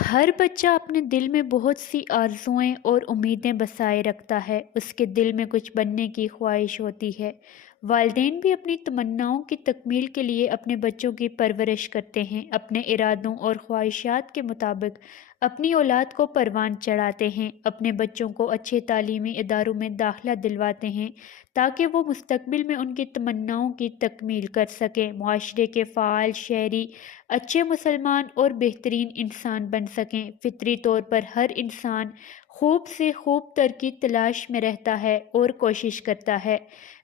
ہر بچہ اپنے دل میں بہت سی آرزوئیں اور امیدیں بسائے رکھتا ہے۔ اس کے دل میں کچھ بننے کی خواہش ہوتی ہے۔ والدین بھی اپنی تمناؤں کی تکمیل کے لیے اپنے بچوں کی پرورش کرتے ہیں، اپنے ارادوں اور خواہشات کے مطابق اپنی اولاد کو پروان چڑھاتے ہیں، اپنے بچوں کو اچھے تعلیمی اداروں میں داخلہ دلواتے ہیں تاکہ وہ مستقبل میں ان کی تمناؤں کی تکمیل کر سکیں، معاشرے کے فعال شہری، اچھے مسلمان اور بہترین انسان بن سکیں۔ فطری طور پر ہر انسان خوب سے خوب تر کی تلاش میں رہتا ہے اور کوشش کرتا ہے۔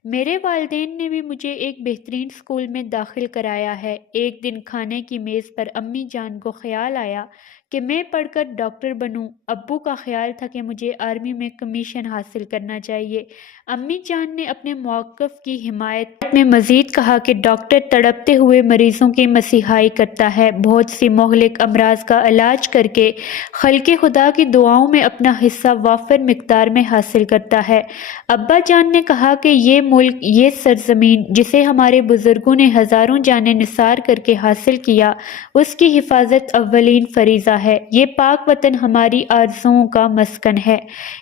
میرے والدین نے بھی مجھے ایک بہترین اسکول میں داخل کرایا ہے۔ ایک دن کھانے کی میز پر امی جان کو خیال آیا کہ میں پڑھ کر ڈاکٹر بنوں۔ ابو کا خیال تھا کہ مجھے آرمی میں کمیشن حاصل کرنا چاہیے۔ امی جان نے اپنے موقف کی حمایت میں مزید کہا کہ ڈاکٹر تڑپتے ہوئے مریضوں کی مسیحائی کرتا ہے، بہت سی مہلک امراض کا علاج کر کے خلق خدا کی دعاؤں میں اپنا حصہ وافر مقدار میں حاصل کرتا ہے۔ ابا جان نے کہا کہ یہ ملک، یہ سرزمین جسے ہمارے بزرگوں نے ہزاروں جانیں نثار کر کے حاصل کیا، اس کی حفاظت اولین فریضہ ہے۔ یہ پاک وطن ہماری آرزوؤں کا مسکن ہے۔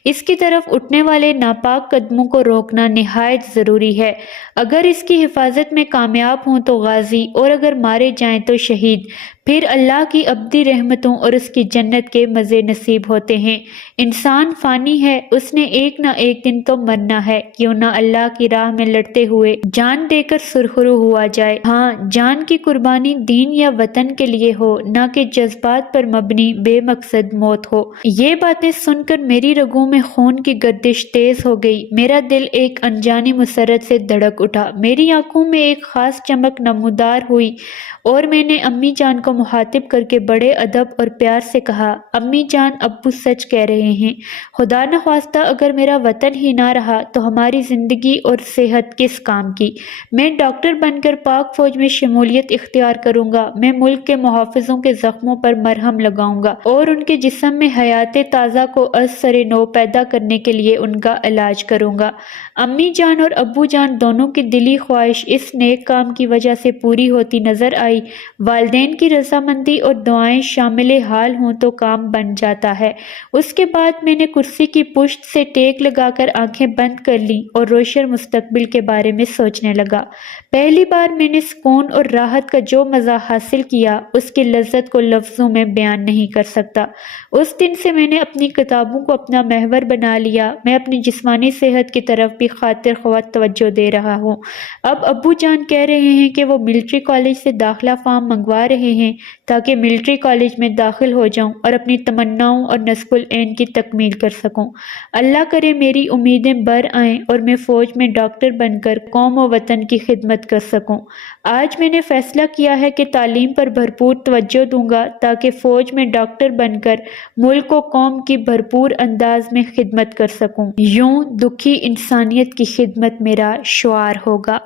اس کی طرف اٹھنے والے ناپاک قدموں کو روکنا نہایت ضروری ہے۔ اگر اس کی حفاظت میں کامیاب ہوں تو غازی، اور اگر مارے جائیں تو شہید۔ پھر اللہ کی ابدی رحمتوں اور اس کی جنت کے مزے نصیب ہوتے ہیں۔ انسان فانی ہے، اس نے ایک نہ ایک دن تو مرنا ہے، کیوں نہ اللہ کی راہ میں لڑتے ہوئے جان دے کر سرخرو ہوا جائے۔ ہاں، جان کی قربانی دین یا وطن کے لیے ہو، نہ کہ جذبات پر مبنی بے مقصد موت ہو۔ یہ باتیں سن کر میری رگوں میں خون کی گردش تیز ہو گئی، میرا دل ایک انجانی مسرت سے دھڑک اٹھا، میری آنکھوں میں ایک خاص چمک نمودار ہوئی اور میں نے امی جان کو مخاطب کر کے بڑے ادب اور پیار سے کہا، امی جان، ابو سچ کہہ رہے ہیں، خدا نخواستہ اگر میرا وطن ہی نہ رہا تو ہماری زندگی اور صحت کس کام کی؟ میں ڈاکٹر بن کر پاک فوج میں شمولیت اختیار کروں گا، میں ملک کے محافظوں کے زخموں پر مرہم لگاؤں گا اور ان کے جسم میں حیات تازہ کو از سر نو پیدا کرنے کے لیے ان کا علاج کروں گا۔ امی جان اور ابو جان دونوں کی دلی خواہش اس نیک کام کی وجہ سے پوری ہوتی نظر آئی۔ والدین کی رضامندی اور دعائیں شامل حال ہوں تو کام بن جاتا ہے۔ اس کے بعد میں نے کرسی کی پشت سے ٹیک لگا کر آنکھیں بند کر لیں اور روشن مستقبل کے بارے میں سوچنے لگا۔ پہلی بار میں نے سکون اور راحت کا جو مزہ حاصل کیا، اس کی لذت کو لفظوں میں بیان نہیں کر سکتا۔ اس دن سے میں نے اپنی کتابوں کو اپنا محور بنا لیا۔ میں اپنی جسمانی صحت کی طرف بھی خاطر خواہ توجہ دے رہا ہوں۔ اب ابو جان کہہ رہے ہیں کہ وہ ملٹری کالج سے داخلہ فارم منگوا رہے ہیں تاکہ ملٹری کالج میں داخل ہو جاؤں اور اپنی تمناؤں اور نصب العین کی تکمیل کر سکوں۔ اللہ کرے میری امیدیں بر آئیں اور میں فوج میں ڈاکٹر بن کر قوم و وطن کی خدمت کر سکوں۔ آج میں نے فیصلہ کیا ہے کہ تعلیم پر بھرپور توجہ دوں گا تاکہ فوج میں ڈاکٹر بن کر ملک و قوم کی بھرپور انداز میں خدمت کر سکوں۔ یوں دکھی انسانیت کی خدمت میرا شعار ہوگا۔